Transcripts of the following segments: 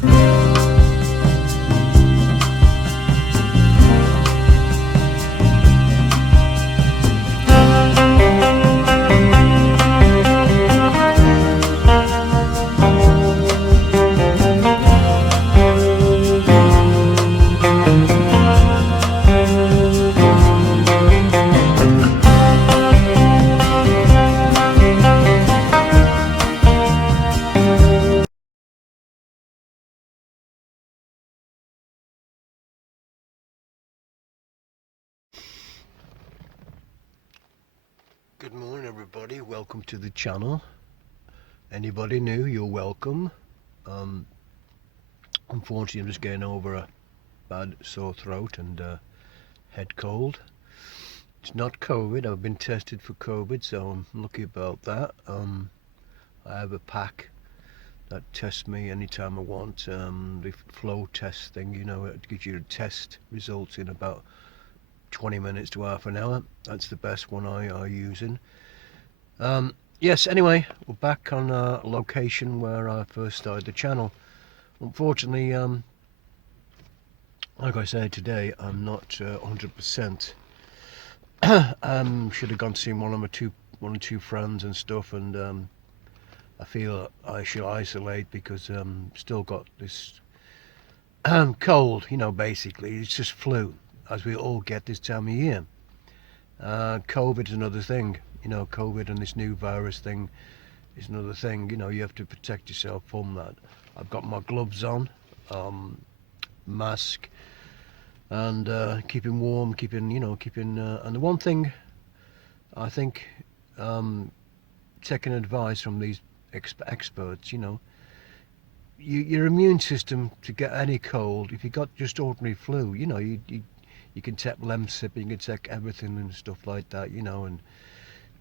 Good morning everybody, welcome to the channel. Anybody new, you're welcome. Unfortunately I'm just getting over a bad sore throat and head cold. It's not COVID, I've been tested for COVID, so I'm lucky about that. I have a pack that tests me anytime I want. The flow test thing, you know, it gives you a test results in about 20 minutes to half an hour. That's the best one I are using. Yes, anyway, we're back on a location where I first started the channel. Unfortunately, like I said today, I'm not 100%. Should have gone to see one or two friends and stuff, and I feel I should isolate because still got this cold. You know, basically, it's just flu, as we all get this time of year. COVID's another thing. You know, COVID and this new virus thing is another thing. You know, you have to protect yourself from that. I've got my gloves on, mask, and keeping warm, keeping, and the one thing I think, taking advice from these experts, you know, your immune system to get any cold, if you got just ordinary flu, you know, you can take Lemsip, you can take everything and stuff like that, you know, and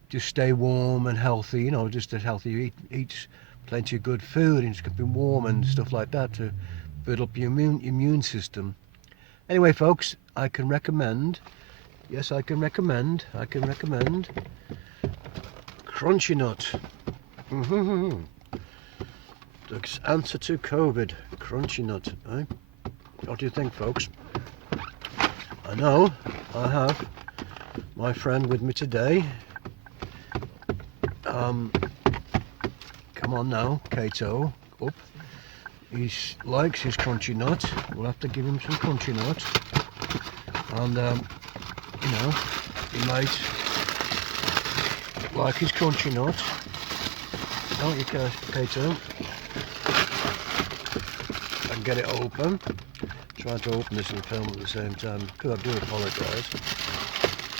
just stay warm and healthy, you know, just as healthy, eat plenty of good food and just keeping warm and stuff like that to build up your immune system. Anyway, folks, I can recommend Crunchy Nut. The answer to COVID, Crunchy Nut. Eh? What do you think, folks? I know I have my friend with me today. Come on now, Kato, up. He likes his Crunchy Nut. We'll have to give him some Crunchy Nut. And, you know, he might like his Crunchy Nut. Don't you, Kato? I can get it open. Trying to open this and film at the same time. I do apologise.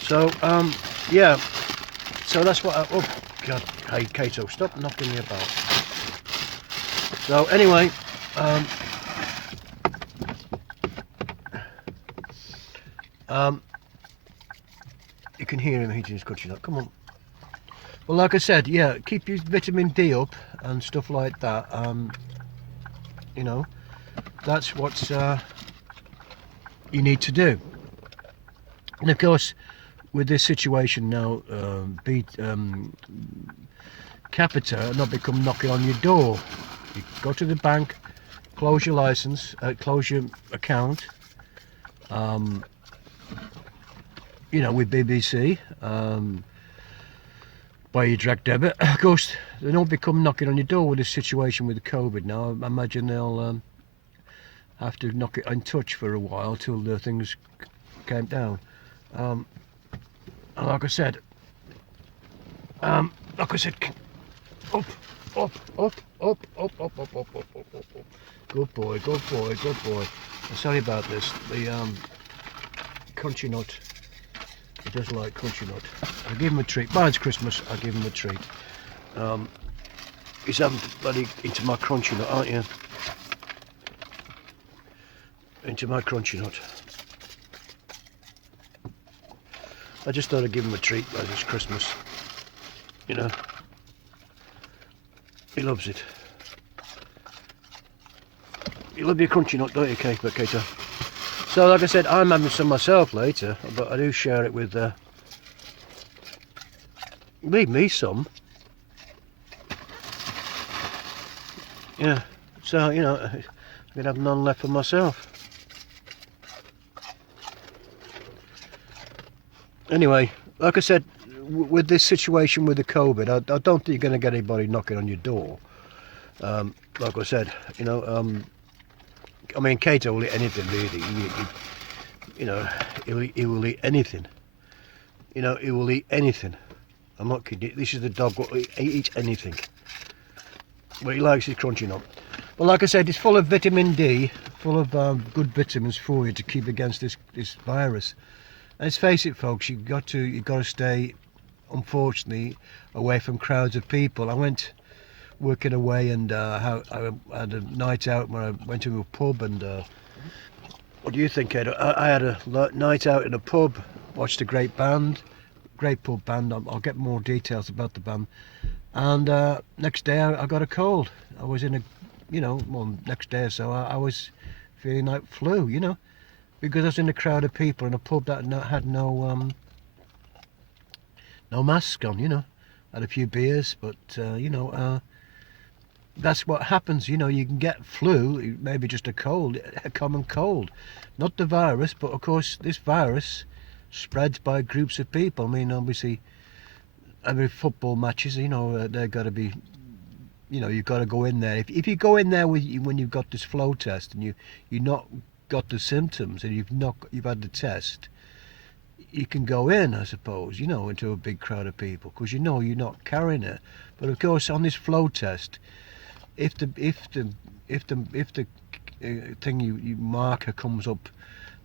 So, yeah. So that's what oh God, hey Kato, stop knocking me about. So anyway, you can hear him heating his Crunchy Nut. Come on. Well, like I said, yeah, keep your vitamin D up and stuff like that. You know, that's what you need to do. And of course, with this situation now, Capita not become knocking on your door. You go to the bank, close your license, close your account. You know, with BBC, by your direct debit. Of course, they don't become knocking on your door with this situation with COVID now. I imagine they'll have to knock it in touch for a while till the things came down. And like I said, up, up, up, up, up, up, up, up, up, up. Good boy, good boy, good boy. I'm sorry about this. The Crunchy Nut. He does like Crunchy Nut. I'll give him a treat. By it's Christmas, I'll give him a treat. He's having bloody into my Crunchy Nut, aren't you? Into my Crunchy Nut. I just thought I'd give him a treat as it's Christmas. You know. He loves it. You love your Crunchy Nut, don't you, Kato? So, like I said, I'm having some myself later, but I do share it with. Leave me some. Yeah. So, you know, I'm going to have none left for myself. Anyway, like I said, with this situation with the COVID, I don't think you're going to get anybody knocking on your door. Like I said, you know, I mean, Kato will eat anything really. You know, he will eat anything. You know, he will eat anything. I'm not kidding. This is the dog. He eats anything. What he likes is crunching on. Well, like I said, it's full of vitamin D, full of good vitamins for you to keep against this virus. And let's face it, folks, you've got to stay, unfortunately, away from crowds of people. I went working away, and I had a night out where I went to a pub, and what do you think, Kato? I had a night out in a pub, watched a great pub band. I'll get more details about the band. And next day I got a cold. I was in a, you know, well, next day or so I was feeling like flu, you know, because I was in a crowd of people in a pub that had no mask on, you know. Had a few beers, but you know, that's what happens, you know. You can get flu, maybe just a cold, a common cold, not the virus, but of course this virus spreads by groups of people. I mean, obviously, every football matches, you know, they've got to be, you know, you've got to go in there. If you go in there when you've got this flow test and you not got the symptoms and you've had the test, you can go in, I suppose, you know, into a big crowd of people because you know you're not carrying it. But of course, on this flow test, if the thing you marker comes up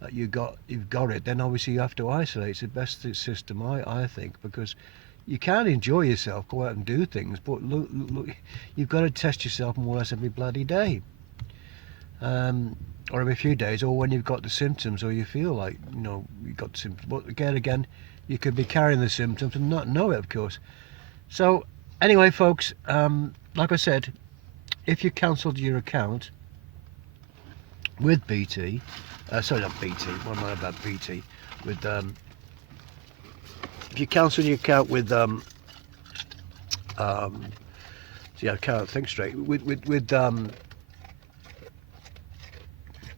that you've got it, then obviously you have to isolate. It's the best system, I think, because you can't enjoy yourself, go out and do things, but look, you've got to test yourself more or less every bloody day, or every few days, or when you've got the symptoms, or you feel like, you know, you've got the symptoms. But again, you could be carrying the symptoms and not know it, of course. So anyway, folks, like I said, if you cancelled your account with BT, sorry, not BT, what am I about BT, with if you cancel your account with see, I can't think straight, with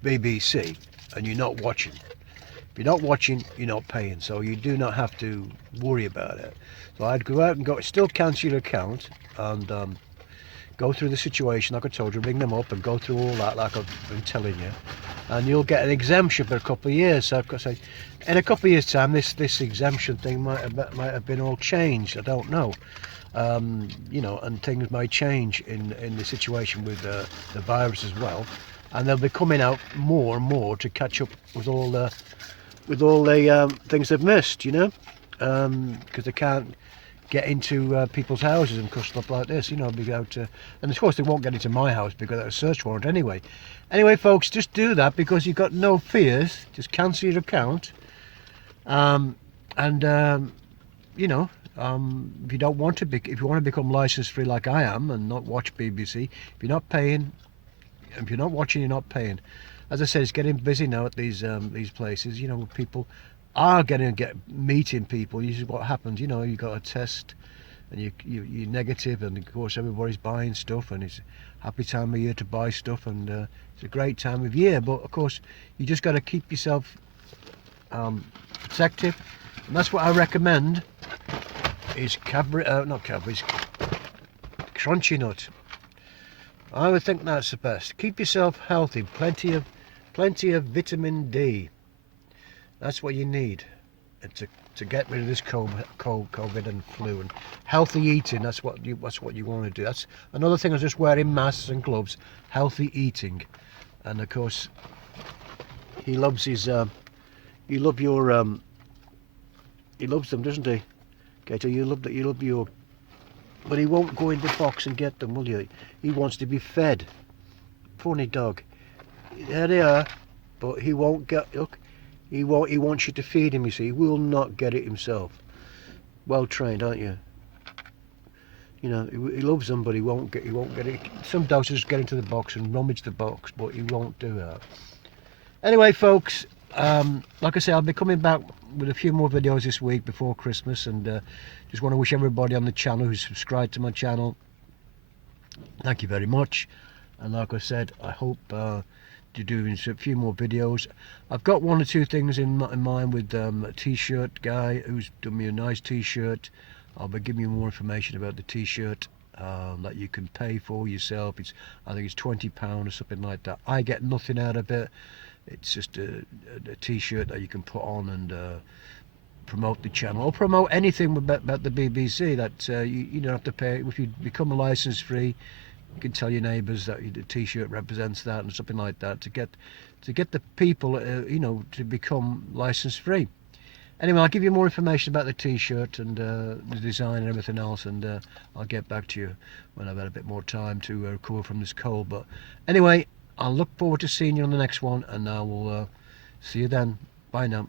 BBC, and you're not watching, if you're not watching, you're not paying, so you do not have to worry about it. So I'd go out and still cancel your account and go through the situation like I told you, ring them up and go through all that like I've been telling you, and you'll get an exemption for a couple of years. So I've got to say, in a couple of years' time, this exemption thing might have been all changed. I don't know, you know, and things may change in the situation with the virus as well, and they'll be coming out more and more to catch up with all the things they've missed, you know, because they can't get into people's houses and stuff like this, you know, be able to, and of course they won't get into my house because that's a search warrant anyway. Anyway, folks, just do that because you've got no fears. Just cancel your account, and you know, if you don't want to be, if you want to become license free like I am and not watch BBC, if you're not paying, if you're not watching, you're not paying. As I said, it's getting busy now at these places, you know, people are going to get meeting people. Usually what happens, you know, you got a test and you're negative, and of course everybody's buying stuff, and it's a happy time of year to buy stuff, and it's a great time of year, but of course you just got to keep yourself protective, and that's what I recommend is crunchy nut. I would think that's the best. Keep yourself healthy, plenty of vitamin D. That's what you need to get rid of this COVID and flu. And healthy eating, that's what you want to do. That's another thing. I was just wearing masks and gloves. Healthy eating, and of course, he loves his. He loves them, doesn't he? Kato, you love your. But he won't go in the box and get them, will you? He wants to be fed. Funny dog. There they are, but he won't get. Look. He wants you to feed him, you see. He will not get it himself. Well trained, aren't you? You know, he loves them, but he won't get it. Some dogs just get into the box and rummage the box, but he won't do that. Anyway, folks, like I say, I'll be coming back with a few more videos this week before Christmas, and just want to wish everybody on the channel who's subscribed to my channel, thank you very much. and like I said, I hope to do a few more videos. I've got one or two things in mind with a t-shirt guy who's done me a nice t-shirt. I'll be giving you more information about the t-shirt that you can pay for yourself. I think it's £20 or something like that. I get nothing out of it. It's just a t-shirt that you can put on and promote the channel or promote anything about the BBC. That you don't have to pay. If you become a license free, you can tell your neighbours that the t-shirt represents that and something like that to get the people to become license free. Anyway, I'll give you more information about the t-shirt and the design and everything else, and I'll get back to you when I've had a bit more time to recover from this cold. But anyway, I'll look forward to seeing you on the next one, and I will see you then. Bye now.